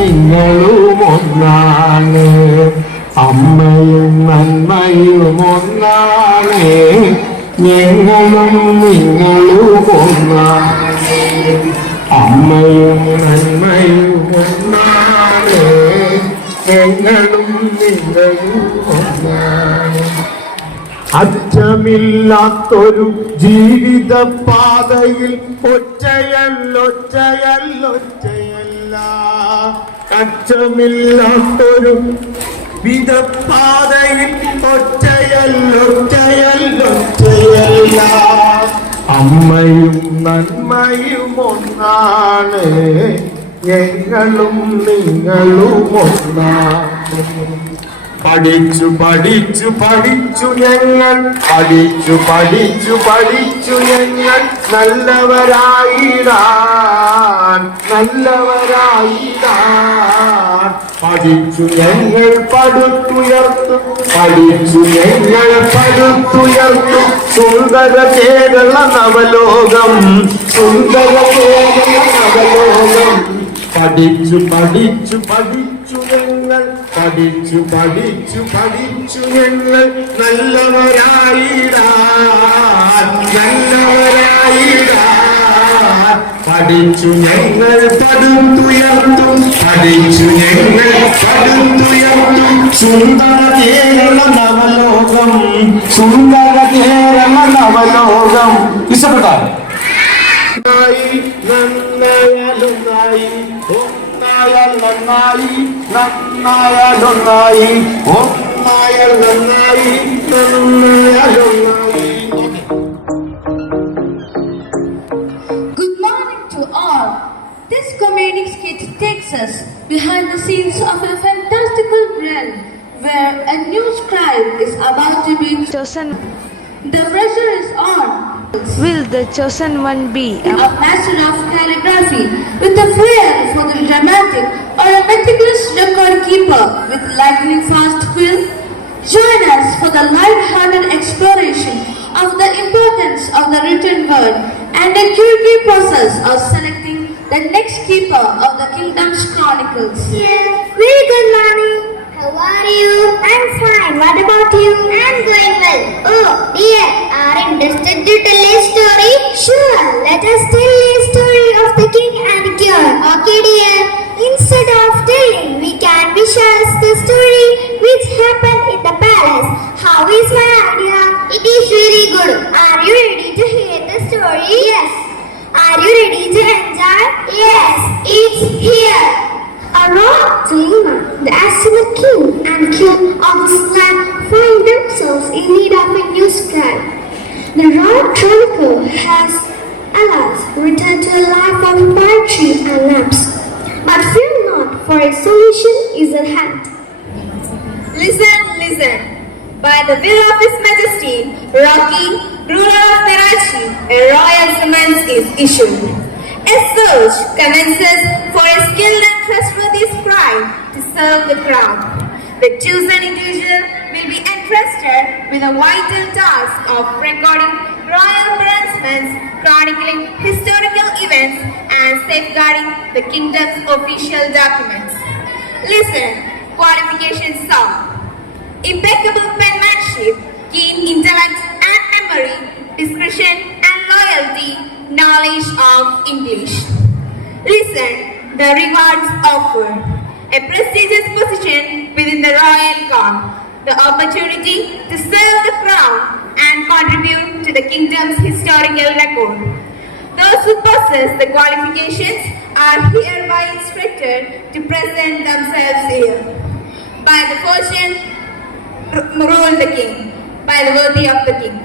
നിങ്ങളും ഒന്നാണ്, അമ്മയും നന്മയും ഒന്നാണ്, ഞങ്ങളും നിങ്ങളും ഒന്നാണ്, അമ്മയും നന്മയും ഒന്നാണ്, ഞങ്ങളും നിങ്ങളും ഒന്നാണ്. അറ്റമില്ലാത്തൊരു ജീവിത പാതയിൽ ഒറ്റയല്ല, അറ്റമില്ലാത്തൊരു വിധപാതയിൽ ഒറ്റയല്ല, അമ്മയും നന്മയും ഒന്നാണ്, ഞങ്ങളും നിങ്ങളും ഒന്നാണ്. പഠിച്ചു ഞങ്ങൾ നല്ലവരായിടാൻ, പഠിച്ചു ഞങ്ങൾ പടുത്തുയർത്തും സുന്ദര കേരള നവലോകം, പഠിച്ചു ഞങ്ങൾ നല്ലവരായിടാൻ, പഠിച്ചു ഞങ്ങൾ പടുത്തുയർത്തും സുന്ദര കേരള നവലോകം. ഇഷ്ടപ്പെട്ടാൽ നന്നായി Good morning to all. This comedic skit takes us behind the scenes of a fantastical realm where a new scribe is about to be chosen. The pressure is on. Will the chosen one be A master of calligraphy with a flair for the dramatic, or a meticulous record keeper with lightning fast quill? Join us for the light-hearted exploration of the importance of the written word and the quirky process of selecting the next keeper of the kingdom's chronicles. Yes, very good morning. How are you? I'm fine. What about you? I'm going well. Oh dear, are you interested to tell a story? Sure, let us tell a story of the king and the queen. Okay dear. Instead of telling, we can visualize the story which happened in the palace. How is my idea? It is very good. Are you ready to hear the story? Yes. Are you ready to enjoy? Yes, it's here. A royal dreamer, the absolute king and queen of this land find themselves in need of a new scribe. The royal chronicle has, alas, returned to a life of poetry and lamps. But fear not, for a solution is at hand. Listen. By the will of His Majesty, Rocky, ruler of Karachi, a royal summons is issued. A search commences for a skilled and trustworthy scribe to serve the crown. The chosen individual will be entrusted with a vital task of recording royal pronouncements, chronicling historical events, and safeguarding the kingdom's official documents. Listen, qualifications are impeccable penmanship, keen intellect and memory, discretion and loyalty, knowledge of English. Listen, the rewards offered: a prestigious position within the royal court, the opportunity to serve the crown and contribute to the kingdom's historical record. Those who possess the qualifications are hereby instructed to present themselves here. By the fortune, rule the king. By the worthy of the king.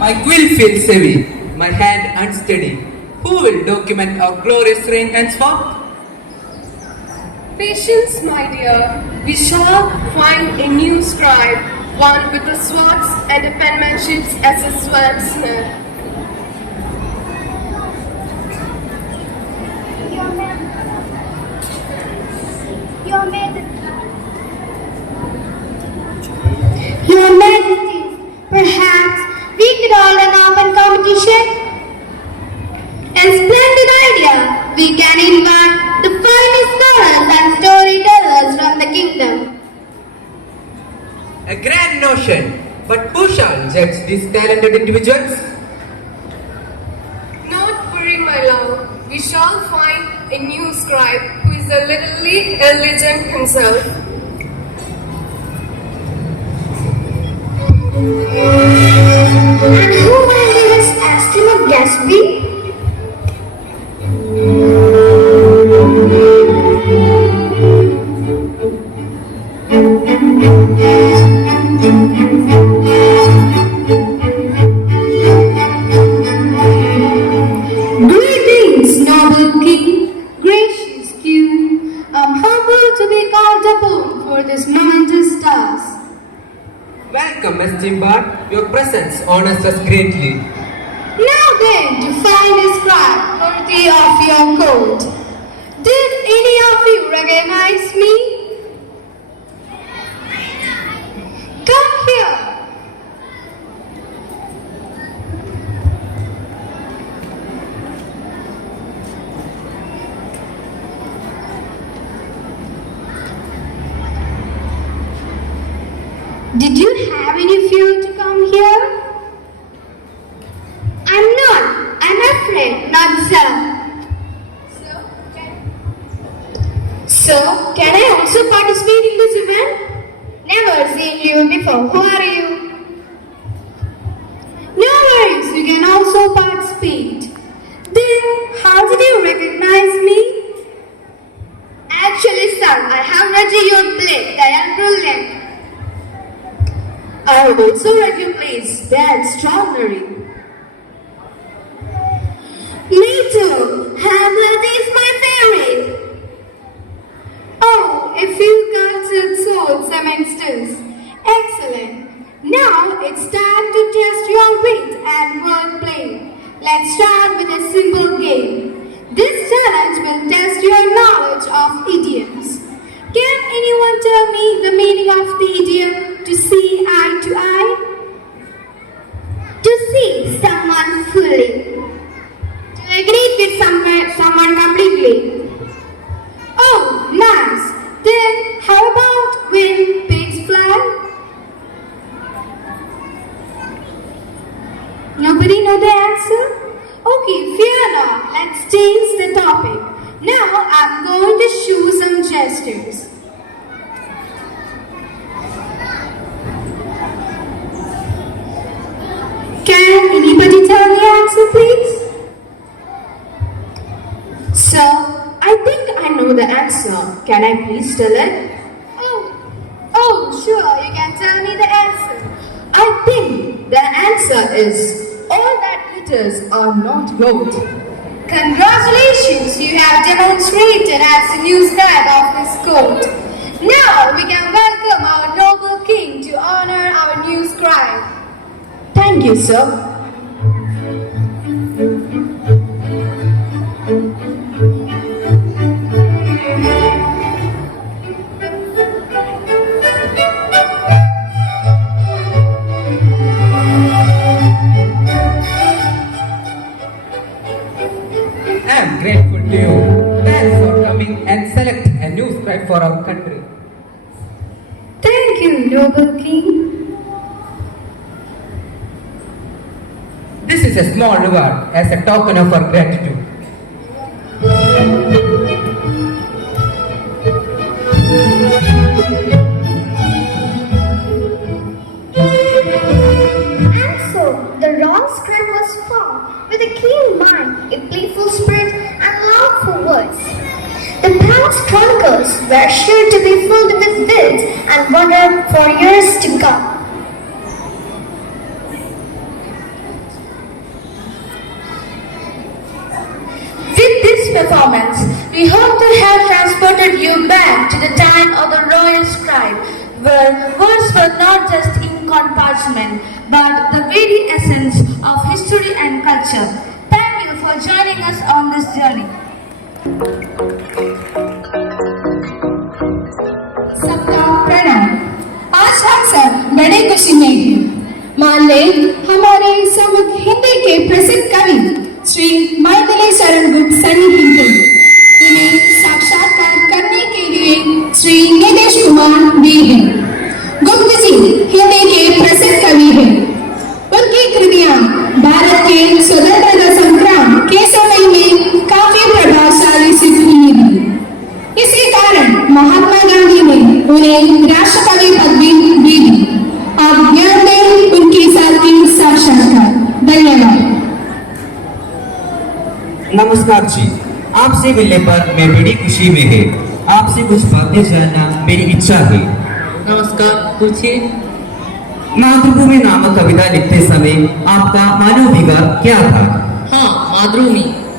My quill feels heavy, my hand unsteady. Who will document our glorious reign henceforth? Patience, my dear. we shall find a new scribe, one with the swords and the penmanship as a swordsman. Your Majesty, perhaps we could hold an open competition? A splendid idea! We can invite the finest scholars and storytellers from the kingdom. A grand notion, but who shall judge these talented individuals? Not worry, my love. We shall find a new scribe who is a literally a legend himself. And who will be this estimate Gatsby? Greetings, noble king, gracious king. I'm humbled to be called upon for this momentous task. Welcome, esteemed Bard. Your presence honors us greatly. Now then, to find a scribe worthy of your court. Did any of you recognize me? Come here. Did you have any fear to come here? I'm not. I'm afraid, not sir. So, can I also participate in this event? Never seen you before. Who are you? No worries, you can also participate. Then, how did you recognize me? Actually, sir, I have read your play. They are brilliant. I have also read your plays. They are extraordinary. Me too. Hamlet is my favorite. Oh, a few cultured souls amongst us. Excellent. Now it's time to test your wit and wordplay. Let's start with a simple game. This challenge will test your knowledge of idioms. Can anyone tell me the meaning of the idiom to see eye to eye? To see someone fully. To agree with someone completely. Oh, nice. Then how about when pigs fly? Nobody know the answer? Okay, fear not. Let's change the topic. Now I'm going to show some gestures. Can anybody tell the answer, please? So, I think I know the answer. Can I please tell it? Oh, sure, you can tell me the answer. I think the answer is all that glitters are not gold. Congratulations, you have demonstrated as the new scribe of this court. Now we can welcome our noble king to honor our new scribe. Thank you, sir. I am grateful to you. Thanks for coming and select a new scribe for our country. Thank you, noble king. This is a small reward as a token of our gratitude. And so, the wrong scribe was found with a keen mind, a playful spirit, and love for words. The palace chronicles were sure to be filled with wit and wonder for years to come. With this performance, we hope to have transferred transported you back to the time of the royal scribe, where words were not just ink on parchment, but the very essence of history and culture. Thank you for joining us on this journey. सबका प्रणाम। आज हम सब बड़े खुशी में हैं। मान ले हमारे सम्मुख हिंदी के प्रसिद्ध कवि श्री मैथिली शरण गुप्त सन्निहित हैं। इन्हें साक्षात्कार करने के लिए श्री नितेश कुमार भी हैं। गुप्त जी हिंदी के प्रसिद्ध कवि हैं। उनकी कृतियां भारत के स्वतंत्रता संग्राम के समय में काफी प्रभावशाली सिद्ध हुई थी। इसी कारण महात्मा गांधी ने उन्हें राष्ट्रकवि पदवी दी थी। आप ज्ञान दें उनके साथ की साक्षात्कार। धन्यवाद। नमस्कार जी, आपसे मिलने पर मैं बड़ी खुशी में है। आपसे कुछ बातें जानना मेरी इच्छा है। नमस्कार, पूछिए। मातृभूमि नामक कविता लिखते समय आपका मानव क्या था? हाँ,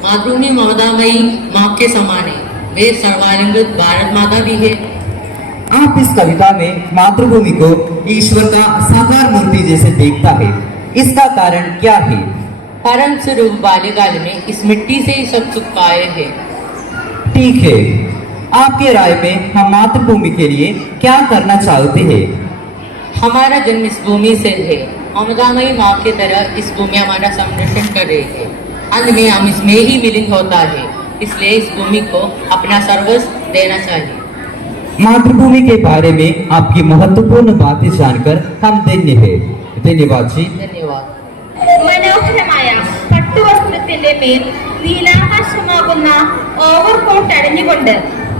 मातृभूमि ममतामयी माँ के समान है। वे सर्वालिंगित भारत माता भी है। आप इस कविता में मातृभूमि को ईश्वर का साकार मूर्ति जैसे देखता है। इसका कारण क्या है? कारण स्वरूप बाल्यकाल में इस मिट्टी से ही सब सुख पाए हैं। ठीक है, आपके राय में हम मातृभूमि के लिए क्या करना चाहते हैं? हमारा जन्म इस भूमि से है। ममतामयी माँ की तरह इस भूमि हमारा संरक्षण कर रही है। अंत में हम इसमें ही मिलित होता है, इसलिए इस भूमि को अपना सर्वस्व देना चाहिए। मातृभूमि के बारे में आपकी महत्वपूर्ण बातें जानकर हम धन्य हैं। धन्यवाद जी। धन्यवाद। മനോഹരമായ പട്ടുവസ്ത്രത്തിന്റെ മേൽ നീലാകാശമാകുന്ന ഓവർകോട്ട് അണിഞ്ഞുകൊണ്ട്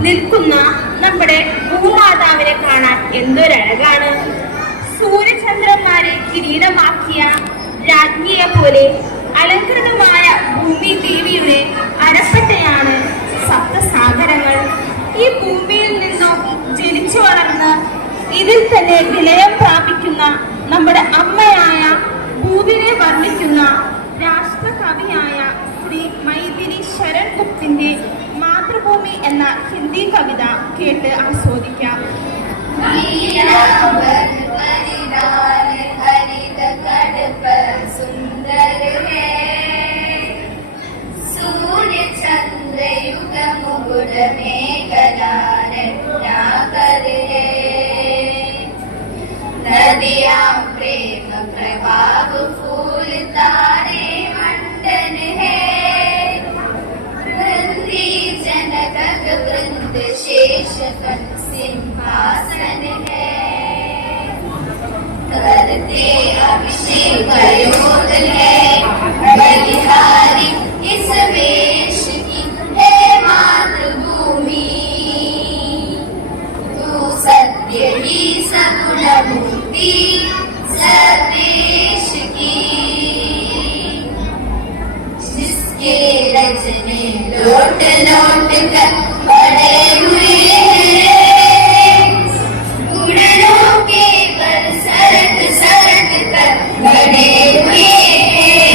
നിൽക്കുന്ന നമ്മുടെ ഭൂമാതാവിനെ കാണാൻ എന്തൊരഴകാണ്. സൂര്യചന്ദ്രന്മാരെ കിരീടമാക്കിയ രാജ്ഞിയെ പോലെ അലങ്കൃതമായ ഭൂമി ദേവിയുടെ അരപ്പറ്റയാണ് സപ്തസാഗരങ്ങൾ. ഈ ഭൂമിയിൽ നിന്നും ജനിച്ചു വളർന്ന് ഇതിൽ തന്നെ വിലയം പ്രാപിക്കുന്ന നമ്മുടെ അമ്മയായ ഭൂവിനെ വർണ്ണിക്കുന്ന രാഷ്ട്രകവിയായ ശ്രീ മൈഥിലി ശരൺ ഗുപ്തിന്റെ മാതൃഭൂമി എന്ന ഹിന്ദി കവിത കേട്ട് ആസ്വദിക്കാം. नदियां प्रेम प्रभाव फूल तारे मंडन है। वृंदी जनक वृंद शेष सिंहासन है। करते अभिषेक प्रयोजन है। बलिहारी इस वेश की है मातृभूमि। तू सत्य ही सगुण मूर्ति स्वदेश की। जिसके रचने लौट लौट कर पड़े हुए हैं। गुणों के बल सरक सरक कर बढ़े हुए हैं।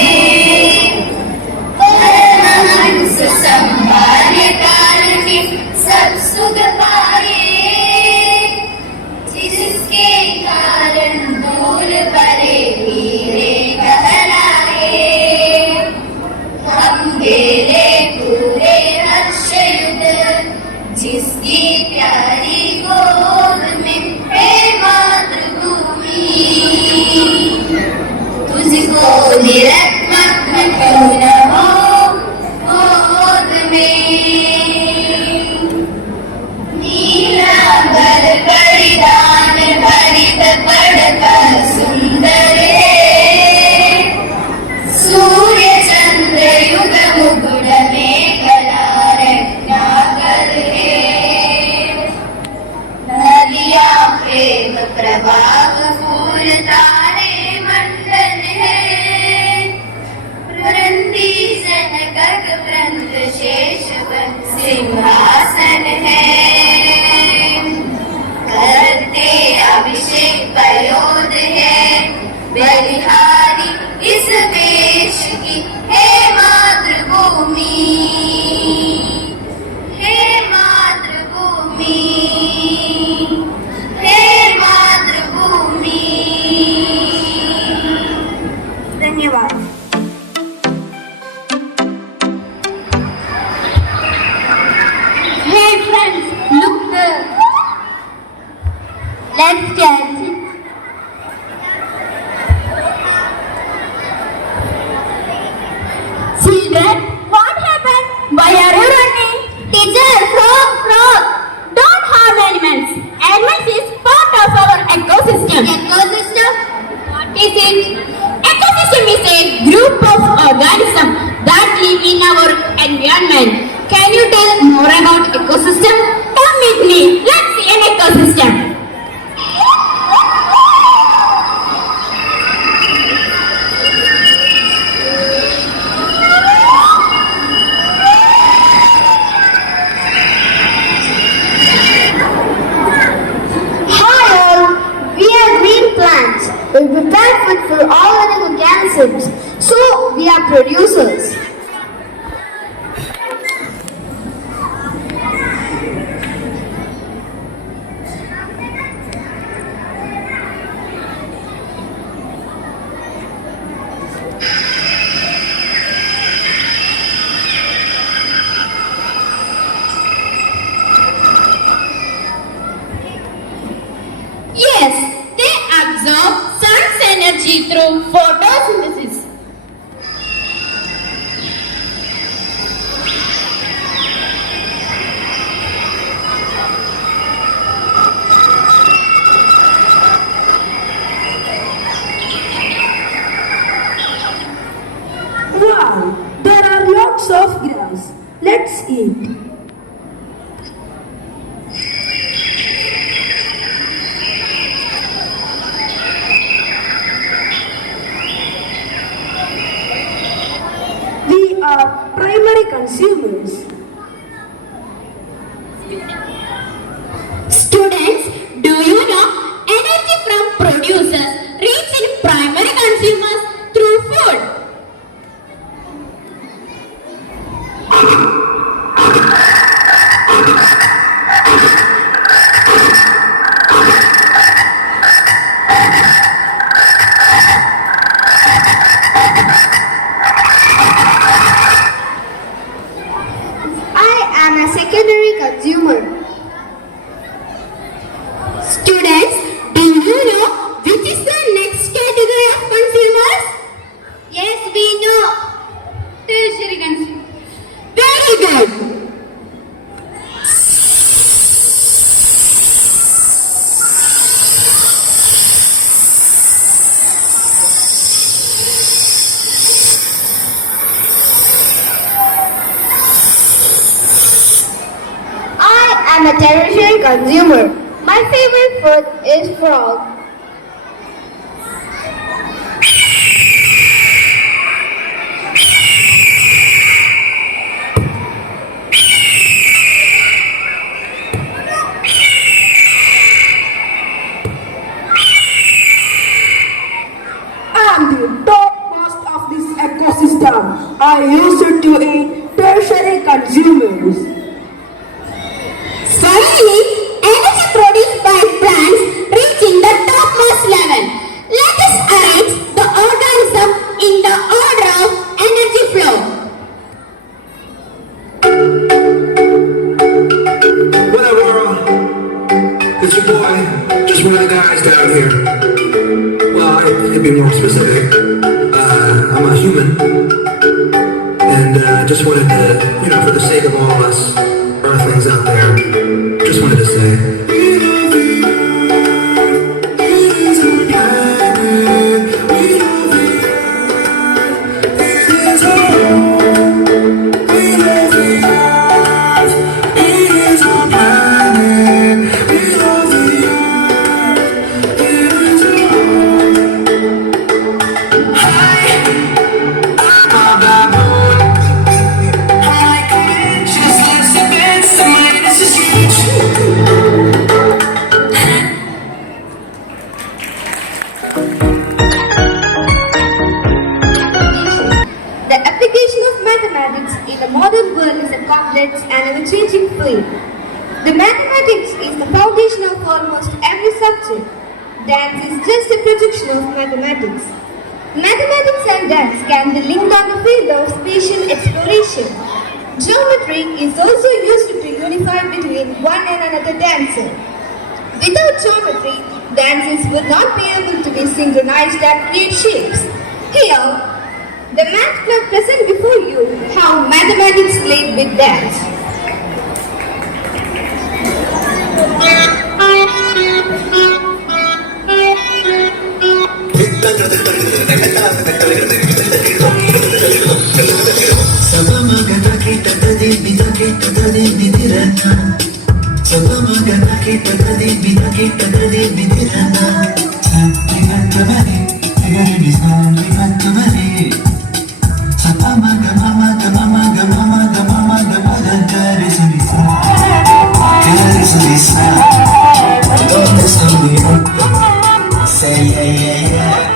परमहंस संभाल्य काल में सब सुख पाए। जिसके कारण दूर परे हीरे कहलाए। हम गेले पूरे हर्षयुत जिसकी प्यारी गोद में है मातृभूमि। तुझको निरत्मक क्यों न हो गोद में। नीला बर बलिदान भरित पड़कर सुंदर है। सूर्य चंद्र युग मुकुट में कला रत्नाकर है। in our environment. Can you tell more about ecosystem? Come with me. Let's see an ecosystem. Hi all, we are green plants. We prepare food for all living organisms. So we are producers. Yes, they absorb sun's energy through photosynthesis. Wow, there are lots of grass. Let's eat. We are primary consumers. Students, do you know energy from producers reaches primary consumers through food? I am a secondary consumer. Students, do you know which is the next category of consumers? Yes, we know. Tertiary consumers. Very good. I am a tertiary consumer. My favorite food is frog. I am the topmost of this ecosystem. I used to eat tertiary consumers. Finally, energy produced by plants reaching the topmost level. Let us arrange the organism in the order of energy flow. What up, world? It's your boy, just one of the guys down here. Well, to be more specific, I'm a human, and just wanted to, for the sake of all of us Earthlings out there, just wanted to say. The application of mathematics in the modern world is a complex and ever-changing field. The mathematics is the foundation of almost every subject. Dance is just a projection of mathematics. Mathematics and dance can be linked on the field of spatial exploration. Geometry is also used to unify between one and another dancer. Without geometry, dancers would not be able to be synchronized and create shapes. Here, the Math Club present before you how mathematics played with dance. Some Say yeah, yeah, yeah.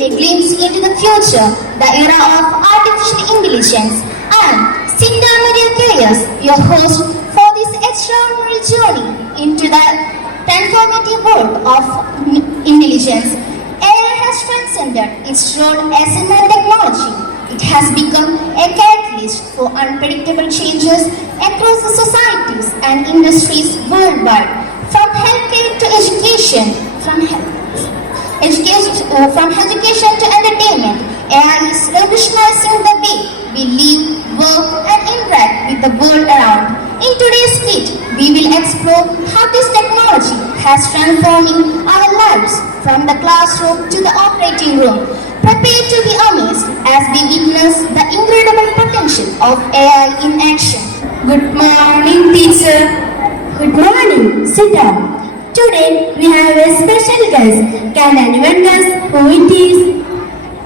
A glimpse into the future, the era of artificial intelligence, and Cinda Maria Kayas, your host for this extraordinary journey into the transformative world of intelligence. AI has transcended its role as a technology. It has become a catalyst for unpredictable changes across the societies and industries worldwide, from healthcare to education, from education to entertainment. AI is revolutionizing the way we live, work, and interact with the world around. In today's kit, we will explore how this technology has transforming our lives from the classroom to the operating room. Prepare to be amazed as we witness the incredible potential of AI in action. Good morning, teacher. Good morning. Sit down. Today we have a special guest. Can anyone guess who it is?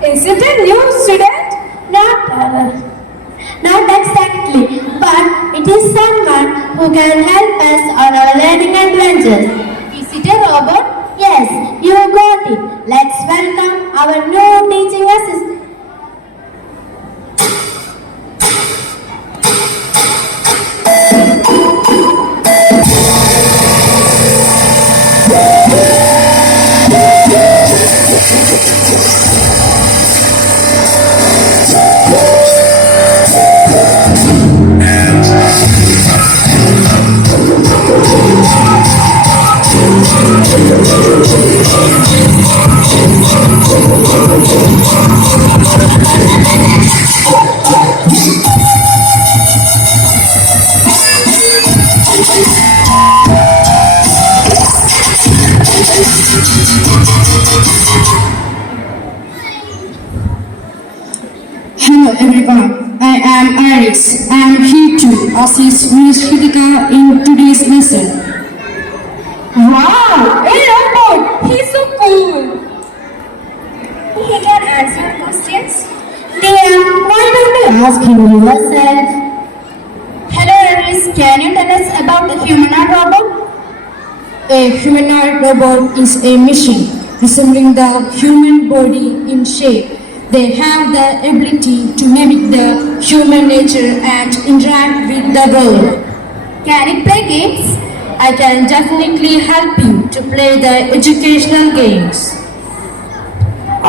Is it a new student? Not exactly, but it is someone who can help us on our learning adventures. Is it a robot? Yes, you got it. Let's welcome our new teaching assistant. Hello everyone, I am Iris. I am here to assist Ms. Kritika in today's lesson. Wow, a robot! He's so cool! He can answer questions. Liam, why don't you ask him yourself? Hello Iris, can you tell us about the humanoid robot? A humanoid robot is a machine resembling the human body in shape, They have the ability to mimic the human nature and interact with the world. Can you play games? I can definitely help you to play the educational games.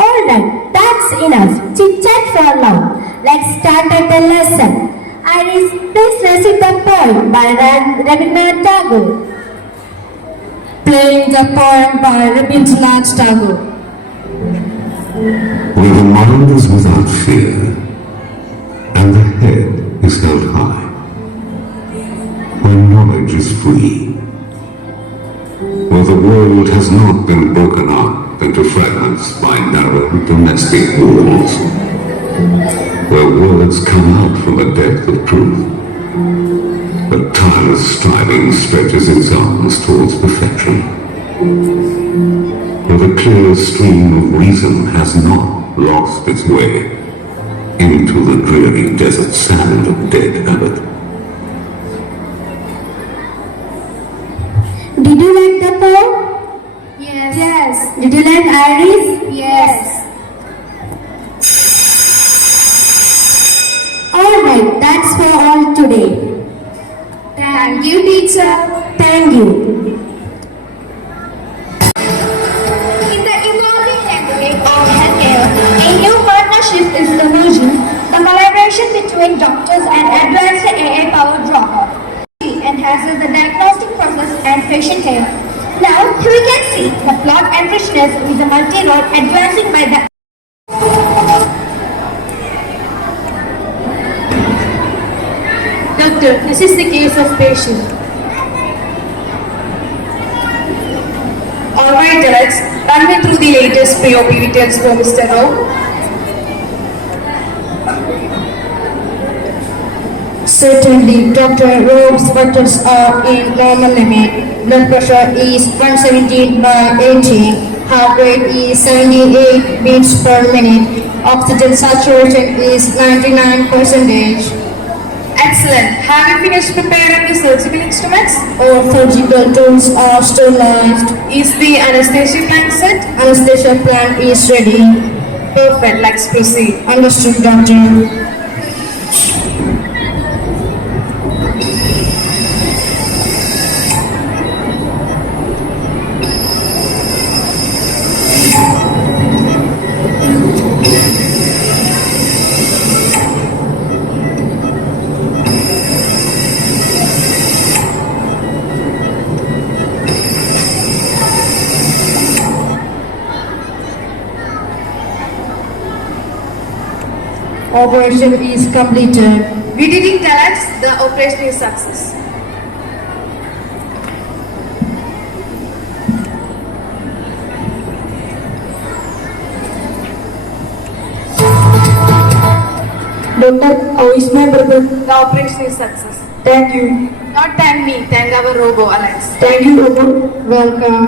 Alright, that's enough. Chit chat for now. Let's start at the lesson. Iris, please recite the poem by Rabindranath Tagore. Playing the poem by Rabindranath Tagore. Where the mind is without fear, and the head is held high, where knowledge is free, where the world has not been broken up into fragments by narrow domestic walls, where words come out from a depth of truth, but tireless striving stretches its arms towards perfection, where the clear stream of reason has not lost its way into the dreary desert sand of dead habit. Did you like the poem? Yes. Yes. Did you like Iris? Yes. Alright, that's for all today. Thank you, teacher. Thank you. In the evolving landscape of healthcare, a new partnership is emerging. The collaboration between doctors and advanced AI-powered drug enhances the diagnostic process and patient care. Now, we can see the plot and richness with the multi-role advancing by the Doctor, this is the case of patient. Alright, Alex, run me through the latest pre-op details for Mr. Rao. Certainly, Dr. Rowe's vitals are in normal limit. Blood pressure is 117/80. Heart rate is 78 beats per minute. Oxygen saturation is 99%. Excellent. Have you finished preparing the surgical instruments? All surgical tools are sterilized. Is the anesthesia plan set? Anesthesia plan is ready. Perfect. Let's proceed. Understood, Doctor. Operation is completed. We didn't tell us the operation is success. Doctor, how is my brother? The operation is success. Thank you. Not thank me, thank our robo, Alex. Thank you, Doctor. Welcome.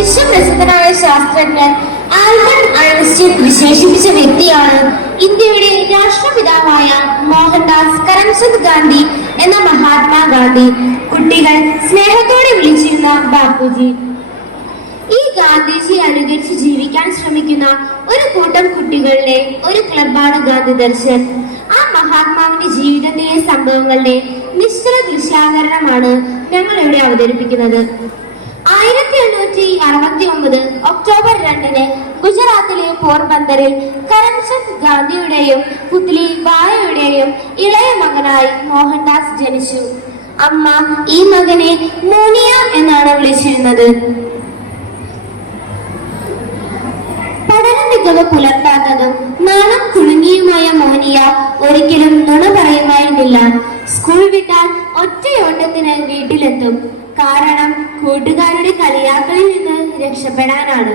വിശ്വപ്രസിദ്ധനായ ശാസ്ത്രജ്ഞൻ Albert Einstein വിശേഷിപ്പിച്ച വ്യക്തിയാണ് ഇന്ത്യയുടെ രാഷ്ട്രപിതാവായ മോഹൻദാസ് കരംചന്ദ് ഗാന്ധി എന്ന മഹാത്മാഗാന്ധി. കുട്ടികൾ സ്നേഹത്തോടെ വിളിച്ചിരുന്ന ബാപ്പുജി. ഈ ഗാന്ധിജി അനുകരിച്ച് ജീവിക്കാൻ ശ്രമിക്കുന്ന ഒരു കൂട്ടം കുട്ടികളുടെ ഒരു ക്ലബാണ് ഗാന്ധി ദർശൻ. ആ മഹാത്മാവിന്റെ ജീവിതത്തിലെ സംഭവങ്ങളുടെ നിശ്ചല ദൃശ്യാവതരണമാണ് ഞങ്ങൾ ഇവിടെ അവതരിപ്പിക്കുന്നത്. 1869 ഒക്ടോബർ 2 ഗുജറാത്തിലെ പോർബന്ദറിൽ കരംചന്ദ് ഗാന്ധിയുടെയും പുത്ലി ബായയുടെയും ഇളയ മകനായി മോഹൻദാസ് ജനിച്ചു. അമ്മ ഈ മകനെ മോനിയ എന്നാണ് വിളിച്ചിരുന്നത്. പഠന മികവ് പുലർത്താത്തതും നാണം കുണുങ്ങിയുമായ മോനിയ ഒരിക്കലും നുണ പറയുമായിരുന്നില്ല. സ്കൂൾ വിട്ടാൽ ഒറ്റയോട്ടത്തിന് വീട്ടിലെത്തും. കാരണം കൂട്ടുകാരുടെ കളിയാക്കളിൽ നിന്ന് രക്ഷപ്പെടാനാണ്.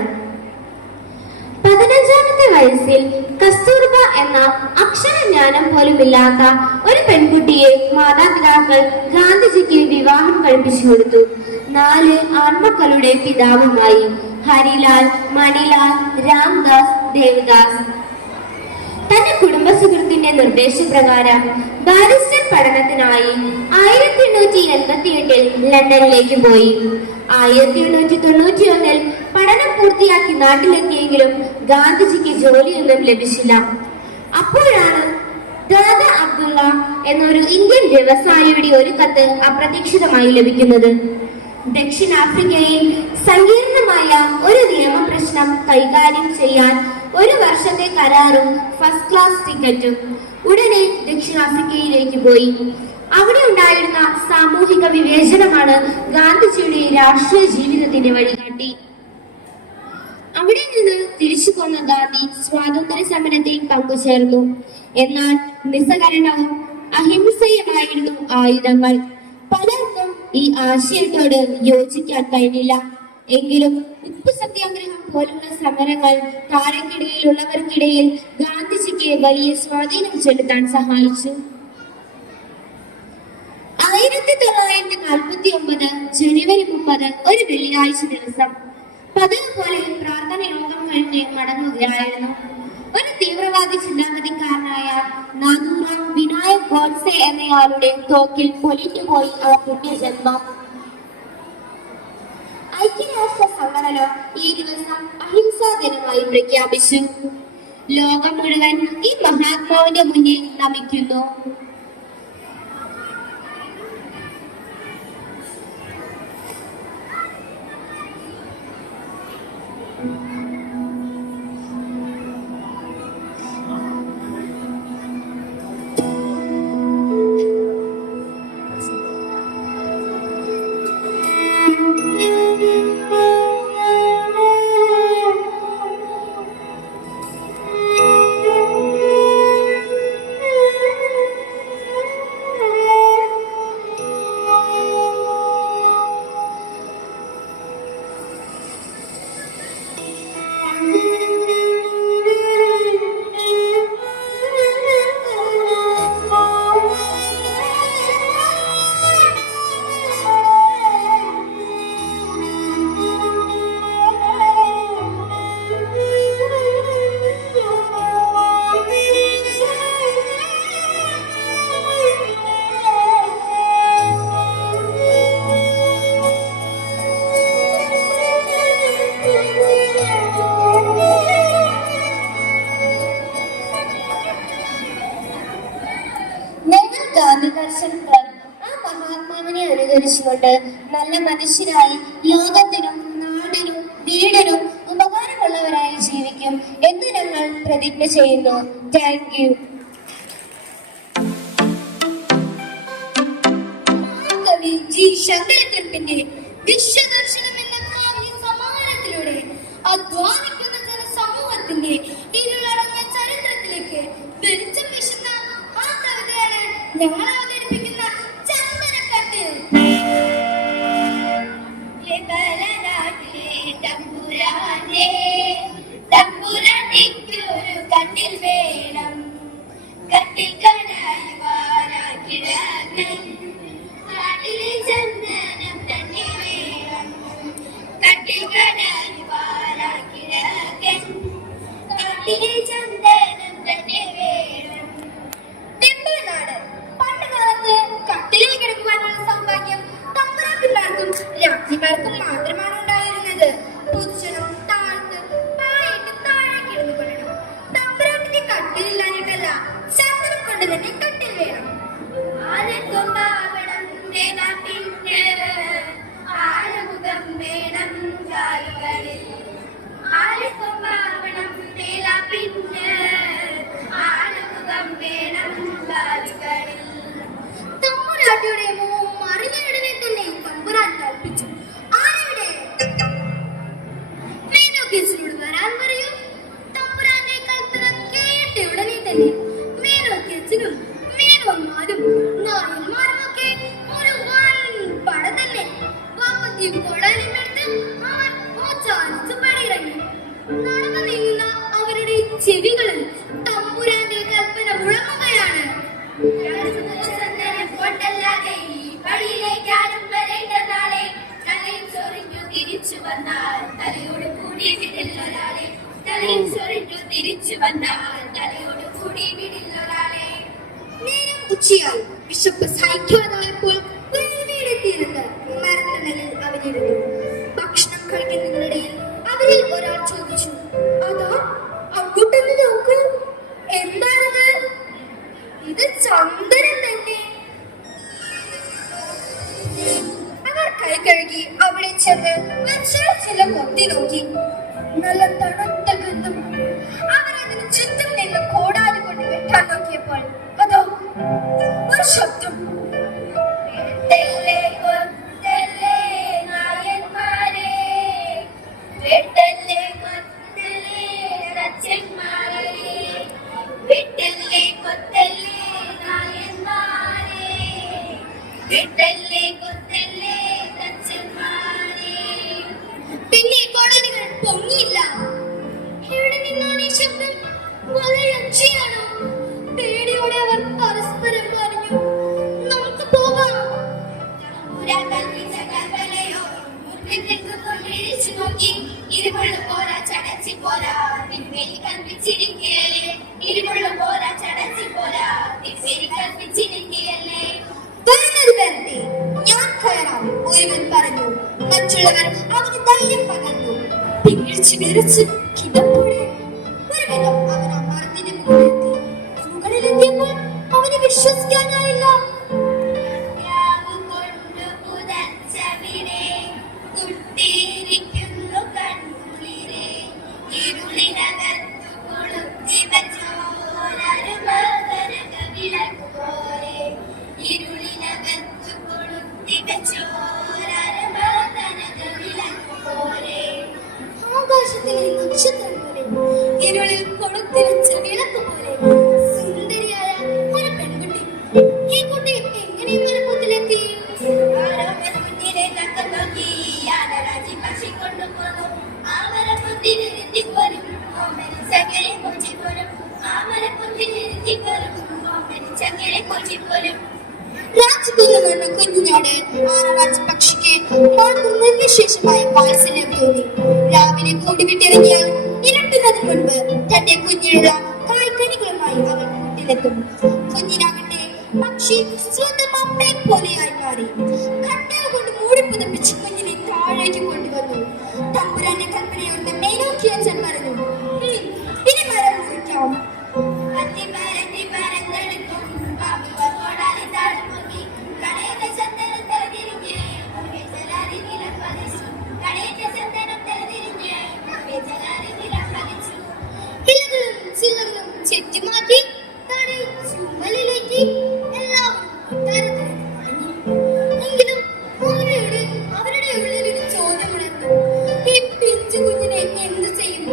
15ാമത്തെ വയസ്സിൽ കസ്തൂർബ എന്ന അക്ഷരജ്ഞാനം പോലും ഇല്ലാത്ത ഒരു പെൺകുട്ടിയെ മാതാപിതാക്കൾ ഗാന്ധിജിക്ക് വിവാഹം കഴിപ്പിച്ചു കൊടുത്തു. 4 ആൺമക്കളുടെ പിതാവുമായി. ഹരിലാൽ, മണിലാൽ, രാംദാസ്, ദേവദാസ്. തന്റെ കുടുംബ സുഹൃത്തിന്റെ അദ്ദേഹത്തിന്റെ നിർദ്ദേശപ്രകാരം ബാരിസ്റ്റർ പഠനത്തിനായി 1888 ലണ്ടനിലേക്ക് പോയി. 1891 പഠനം പൂർത്തിയാക്കി നാട്ടിലെത്തിയെങ്കിലും ഗാന്ധിജിക്ക് ജോലിയൊന്നും ലഭിച്ചില്ല. അപ്പോഴാണ് ദാദാ അബ്ദുള്ള എന്നൊരു ഇന്ത്യൻ വ്യവസായിയുടെ ഒരു കത്ത് അപ്രതീക്ഷിതമായി ലഭിക്കുന്നത്. ദക്ഷിണാഫ്രിക്കയിൽ സങ്കീർണമായ ഒരു നിയമപ്രശ്നം കൈകാര്യം ചെയ്യാൻ 1 വർഷത്തെ കരാറും ഫസ്റ്റ് ക്ലാസ് ടിക്കറ്റും. ഉടനെ ദക്ഷിണാഫ്രിക്കയിലേക്ക് പോയി. അവിടെ ഉണ്ടായിരുന്ന സാമൂഹിക വിവേചനമാണ് ഗാന്ധിജിയുടെ രാഷ്ട്രീയ ജീവിതത്തിന്റെ വഴികാട്ടി. അവിടെ നിന്ന് തിരിച്ചു പോന്ന ഗാന്ധി സ്വാതന്ത്ര്യ സമരത്തിൽ പങ്കുചേർന്നു. എന്നാൽ നിസ്സഹകരണവും അഹിംസയുമായിരുന്നു ആയുധങ്ങൾ. പലർക്കും ഈ ആശയത്തോട് യോജിക്കാൻ കഴിഞ്ഞില്ല. എങ്കിലും ഉപ്പു സത്യാഗ്രഹം പോലുള്ള സമരങ്ങൾ താഴെക്കിടയിലുള്ളവർക്കിടയിൽ ഗാന്ധിജിക്ക് വലിയ സ്വാധീനം ചെലുത്താൻ സഹായിച്ചു. 1949 ജനുവരി 30 ഒരു വെള്ളിയാഴ്ച ദിവസം പതിവ് പോലെ പ്രാർത്ഥന യോഗം കഴിഞ്ഞ് മടങ്ങുകയായിരുന്നു. ഒരു തീവ്രവാദി ചിന്താഗതിക്കാരനായ നാഥുറാം വിനായക് ഗോഡ്സെ എന്നയാളുടെ തോക്കിൽ പൊലിറ്റുപോയി ആ പുണ്യജന്മം. ഐക്യരാഷ്ട്ര സംഘടന ഈ ദിവസം അഹിംസാ ദിനമായി പ്രഖ്യാപിച്ചു. ലോകം മുഴുവൻ ഈ മഹാത്മാവിന്റെ മുന്നിൽ നമിക്കുന്നു. അനുകരിച്ചുകൊണ്ട് നല്ല മനുഷ്യരായി ലോകത്തിനും നാടിനും വീടിനും ഉപകാരമുള്ളവരായി ജീവിക്കും എന്ന് ഞങ്ങൾ പ്രതിജ്ഞ ചെയ്യുന്നു. Thank you. കവി ജി ശങ്കരക്കുറുപ്പിന്റെ വിശ്വദർശനം എന്ന കാവ്യ സമാഹാരത്തിലൂടെ അധ്വാനിക്കുന്ന ജനസമൂഹത്തിന്റെ ഇരുളടങ്ങ ചരിത്രത്തിലേക്ക് വെളിച്ചം വീശുന്ന ആ കവിതയാണ് ഞങ്ങൾ അവതരിപ്പിക്കുന്ന ചന്ദനക്കട്ടിൽ. കട്ടിൽ വേണം, കട്ടിൽ കടയുവാനാക്കിടങ്ങൻ കാട്ടിലെ ചന്ദനം തന്നെ വേണം, കട്ടിൽ കടയുവാനാക്കിടങ്ങൻ കാട്ടിലെ ചന്ദനം തന്നെ വേണം. തെമ്പിളനാട് പണ്ട് കാലത്ത് കട്ടിലിൽ കിടക്കുവാനുള്ള സൗഭാഗ്യം തമ്പുരാട്ടിമാർക്കും രാജ്ഞിമാർക്കും മാത്രമാണ് ഉണ്ടായിരുന്നത്. പുരുഷനോ താഴ്ത്ത് പായിട്ട് താഴെ കിടന്നു കൊള്ളണം. തമ്പുരാട്ടിന്റെ കട്ടിലില്ലാഞ്ഞിട്ടല്ല, ചന്ദനം കൊണ്ട് തന്നെ കട്ടിൽ വേണം. ആനക്കൊമ്പാവണം പിന്നെ ആനമുഖം വേണം കാലുകളിൽ, ആനക്കൊമ്പാവണം പിന്നെ ആനമുഖം വേണം കാലുകളിൽ. തമ്പുരാട്ടിയുടെ മോഹം അറിഞ്ഞയുടനെ തന്നെ തമ്പുരാൻ കൽപ്പിച്ചു. ആരുടെ മേനോക്കേസിനോട് വരാൻ പറയൂ. തമ്പുരാന്റെ കൽപ്പന കേട്ട ഉടനെ തന്നെ മേനോക്കേസിനും മേനോന്മാരും നായന്മാരുമൊക്കെ ഒരു വൻ പട തന്നെ വാപ്പത്തിയും കൊടാനും എടുത്ത് അവർ ഓച്ചാനിച്ച് പടിയിറങ്ങി. നടന്നു നീങ്ങുന്ന അവരുടെ ചെവികളിൽ തമ്പുരാന്റെ കൽപ്പന മുഴങ്ങുകയാണ്. തിരിച്ചു വന്നാൽ തലയോട് കൂടി വിടില്ലൊരാളെ, തലയിൽ ചൊറിഞ്ഞു തിരിച്ചു വന്നാൽ തലയോട് കൂടി വിടില്ലൊരാളെ. ഉച്ചയായി. വിശപ്പ് സഹിക്കാതായപ്പോൾ തീരത്ത് മരത്തണലിൽ അവരിരുന്നു. ഭക്ഷണം കഴിക്കുന്നതിനിടയിൽ അവരിൽ ഒരാൾ ചോദിച്ചു, അതാ അങ്ങോട്ടൊന്ന് നോക്കൂ, എന്താണിത്? ഇത് ചന്ദനം തന്നെ. അവർ കൈ കഴുകി അവിടെ ചെന്ന് ചില കൊത്തി നോക്കി. നല്ല തണുത്ത ഗന്ധം. അവരതിന് ചുറ്റും നിന്ന് കോടാലി കൊണ്ട് വെട്ടാൻ നോക്കിയപ്പോൾ അതോ ഒരു ശബ്ദം. പിന്നെ കോടാലികൾ പൊങ്ങിയില്ല. എവിടെ നിന്നാണ് ഈ ശബ്ദം? വളരെ ഒച്ചയാണോ? പേടിയോടെ അവർ പരസ്പരം പറഞ്ഞു, നമുക്ക് പോകാം. ഞാൻ കയറാം, ഒരുവൻ പറഞ്ഞു. മറ്റുള്ളവർ അവന് ധൈര്യം പകർന്നു. പിന്നിടിച്ച് വിറച്ച് കിടപ്പോടെ ഒരുവിധം അവൻ ആ മരത്തിന്റെ മുകളിലെത്തിയപ്പോൾ അവന് വിശ്വസിക്കാനായില്ല. ആകാശത്തിലെ നക്ഷത്രം പോലെ, ഇരുളിൽ കൊളുത്തി വെച്ച വിളക്ക് പോലെ സുന്ദരിയായ ഒരു പെൺകുട്ടി. ഈ കുട്ടി എങ്ങനെ മരപ്പൊത്തിലെത്തി? രാജകുമാരൻ കുഞ്ഞിനോട് രാജപക്ഷിക്ക് നിർവിശേഷമായ വാത്സല്യം തോന്നി. രാവിലെ കൂടി വിട്ടിറങ്ങിയാൽ ഇരട്ടുന്നതിന് മുൻപ് തന്റെ കുഞ്ഞിനുള്ള കായ്ക്കനികളുമായി അവൻ കൂട്ടിലെത്തും. കുഞ്ഞിനാകട്ടെ പക്ഷി സ്വന്തം അമ്മയെ പോലെയായി മാറി. കട്ട കൊണ്ട് മൂടിപ്പുതപ്പിച്ച് കുഞ്ഞിനെ താഴേക്ക് കൊണ്ടുവന്നു. തമ്പുരാന്റെ കൽപ്പനയോട് മേനോക്കിയച്ഛൻ പറഞ്ഞു, ഇനി മരം മുറിക്കാം. ചില്ലകളും ചെറ്റിമാറ്റി തടി ചുമലിലേക്ക് എല്ലാവരും എങ്കിലും അവരുടെ ഉള്ളിൽ ഒരു ചോദ്യമുണർന്നു. ഈ പിഞ്ചു കുഞ്ഞിനെ എന്തു ചെയ്യും?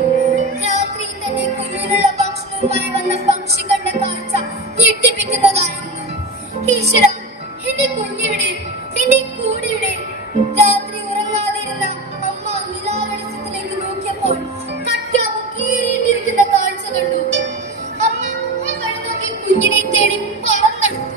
രാത്രി തന്നെ കുഞ്ഞിനുള്ള ഭക്ഷണവുമായി വന്ന പക്ഷി കണ്ട കാഴ്ച ഞെട്ടിപ്പിക്കുന്നതായിരുന്നു. ഈശ്വര, എന്റെ കുഞ്ഞിവിടെ, എന്റെ കൂടെയുടെ. രാത്രി ഉറങ്ങാതിരുന്ന അമ്മ നിലാവെളിച്ചത്തിലേക്ക് നോക്കിയപ്പോൾ കട്ടാവ് കീറിയിട്ടിരിക്കുന്ന കാഴ്ച കണ്ടു. അമ്മ കണ്ണുനോക്കി കുഞ്ഞിനെ തേടി പറന്നെടുത്തു.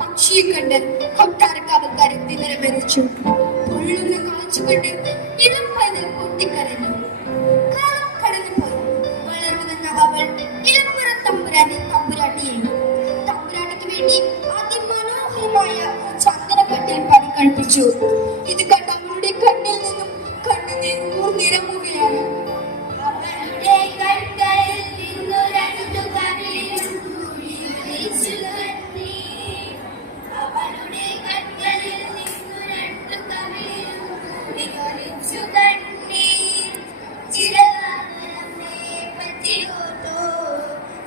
പക്ഷിയെ കണ്ട് കൊട്ടാരക്കാവൽക്കാരൻ നിലവിളിച്ചു. പൊള്ളുന്ന കാഴ്ചകൊണ്ട് ഇളം പൈതൽ പൊട്ടിക്കരഞ്ഞു. കാലം കടന്നുപോയി. വളർന്നു നിന്ന അവൾ ഇളമ്പുറ തമ്പുരാട്ടിയെയും തമ്പുരാട്ടിക്ക് വേണ്ടി അതിമനോഹരമായ ചന്ദനക്കട്ടിൽ പണി കഴിപ്പിച്ചു. ഇത് കണ്ട അവളുടെ കണ്ണിൽ നിന്നും കണ്ണുനീർ ഊർന്നിറങ്ങുകയാണ്.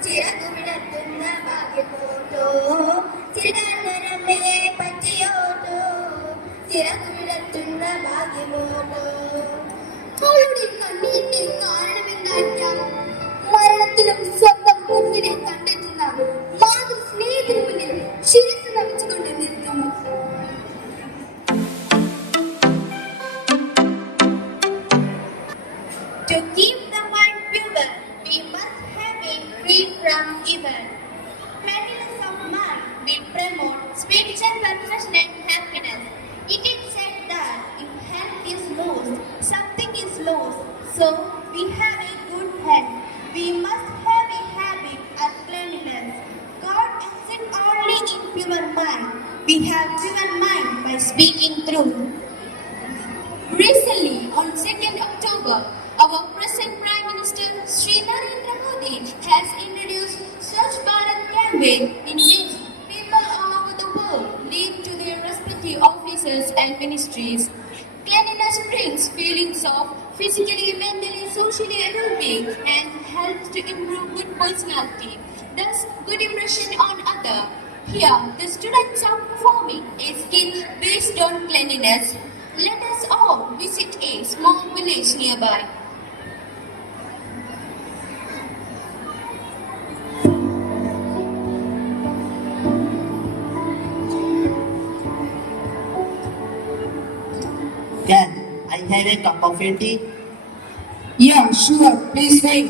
ചിരകുവിടത്തുന്ന ഭാഗ്യമോട്ടോ ചിരകാന്തരമ്മയെ പറ്റിയോ ചിറകുവിടർത്തുന്ന ഭാഗ്യമോനോ. അവളുടെ കണ്ണീരിന്റെ കാരണം എന്തായിരിക്കാം? മരണത്തിലും സ്വന്തം കുഞ്ഞിനെ കണ്ടെത്തുന്ന മാതൃസ്നേഹത്തിന് മുന്നിൽ ശിരസ് നമിച്ചുകൊണ്ട് നിൽക്കുന്നു. To keep the mind pure, we must have it free from evil. Cleanliness of mind will promote spiritual perfection and happiness. It is said that if health is lost, something is lost. So, we have a good health. We must have a habit of cleanliness. God isn't only in pure mind. We have pure mind by speaking truth. Recently, on 2nd October, our present Prime Minister Sri Narendra Modi has introduced Swachh Bharat campaign in which people all over the world lead to their respective offices and ministries. Cleanliness brings feelings of physically, mentally, socially well-being and helps to improve good personality, thus good impression on others. Here, the students are performing a skit based on cleanliness. Let us all visit a small village nearby. Can I have a cup of your tea? Yeah, sure. Please wait.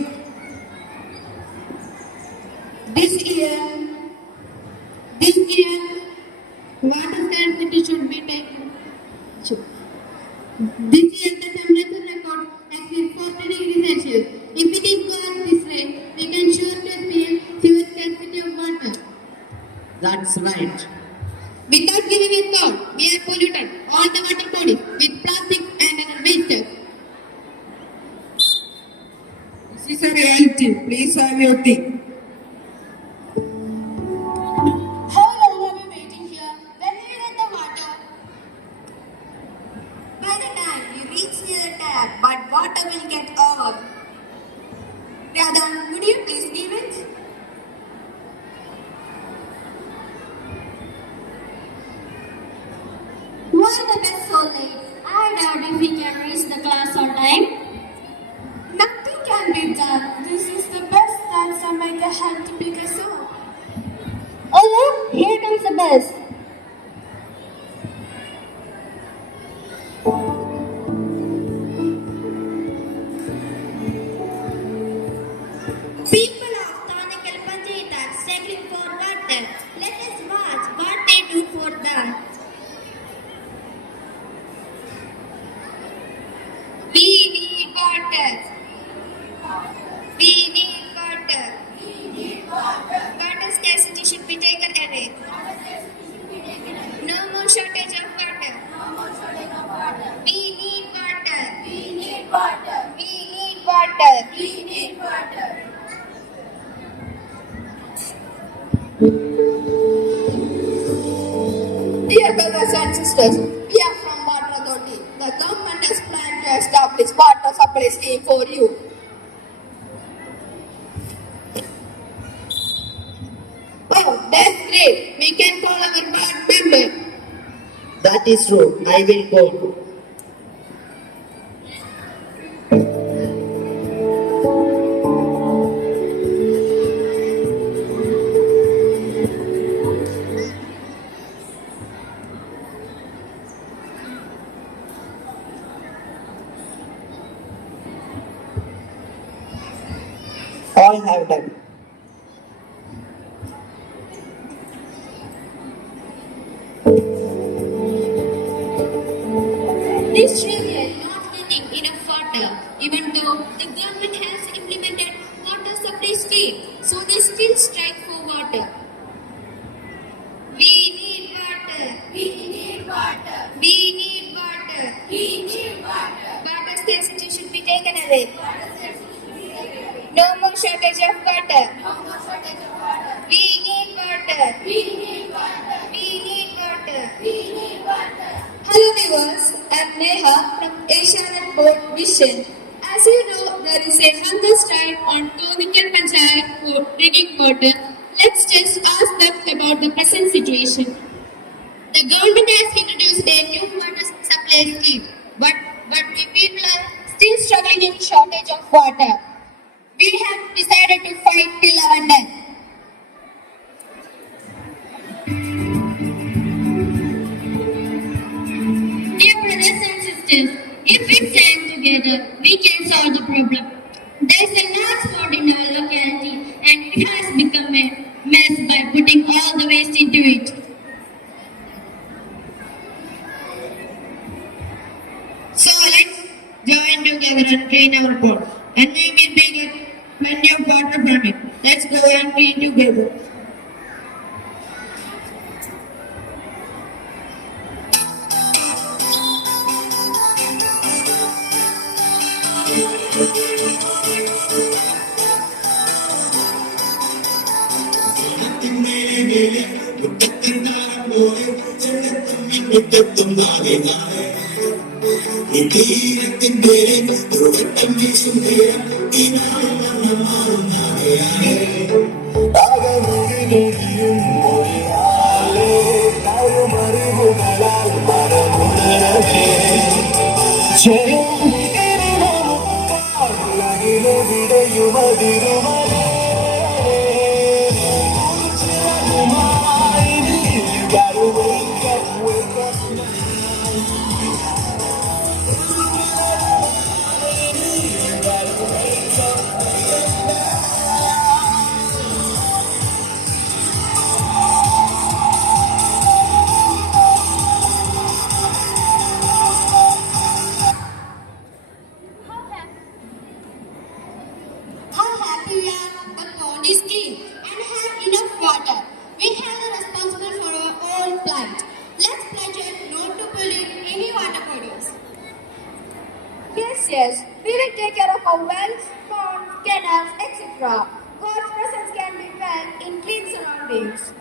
This year, water scarcity should be taken. This year, the temperature record exceeds 40 degrees Celsius. If it is going this way, we can surely experience severe scarcity of water. That's right. Without giving a thought, we have polluted all the water bodies with plastic and other wastes. This is a reality. Please have your tea. How long are we waiting here? When will we get the water? By the time we reach near the tap, but water will get over. Radha, would you please give it? Why the bus so late? I doubt if we can reach the class on time. Nothing can be done. This is the best that Samantha had to pick us up. Oh look, here comes the bus. People of Tanakal Panchayat are struggling for water. Let us watch what they do for that. We need water. We need water. Water scarcity should be taken away. No more shortage of water. We need water. We need water. We need water. We need water. Dear brothers and sisters, we are from Water Authority. The government has planned to establish water supply scheme for you. Oh, that's great. We can call our board member. That is true. I will go. All have done. These children not getting enough water, even though the government has implemented water supply scheme, so they still strike for water. We need water. We need water. We need water. We need water. Water scarcity should be taken away. No more shortage of water. No more shortage of water. We need water. We need water. We need water. We need water. Hello viewers, I am Neha from Asianet Board Vision. As you know, there is a hunger strike on Tanakal Panchayat for drinking water. Let's just ask them about the present situation. The government has introduced a new water supply scheme, but we people are still struggling in shortage of water. We have decided to fight till our death. Dear brothers and sisters, if we stand together, we can solve the problem. There is a large flood in our locality and it has become a mess by putting all the waste into it. So let's join together and clean our pond. And we will get plenty of water from it. Let's go and clean together. How happy we are the pond is clean and have enough water. We have the responsible for our own plight. Let's pledge not to pollute any water bodies. Yes, we will take care of our wells, ponds, canals, etc. God's presence can be felt in clean surroundings.